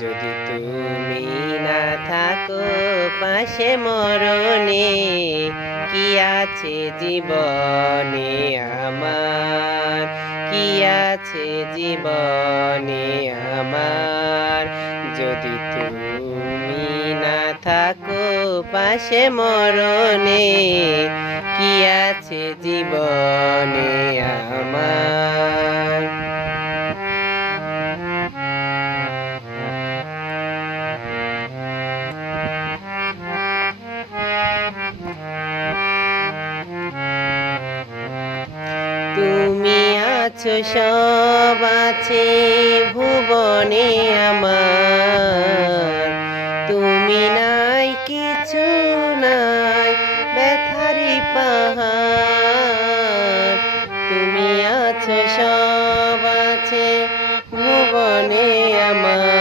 যদি তুমি না থাকো পাশে মরণে, কি আছে জীবনে আমার, কি আছে জীবনে আমার। যদি তুমি না থাকো পাশে মরণে, কি আছে জীবনে আমার। তুমি আছো সব আছে ভুবনে আমার, তুমি নাই কিছু নাই ব্যথারি পাহাড়। তুমি আছো সব আছে ভুবনে আমার,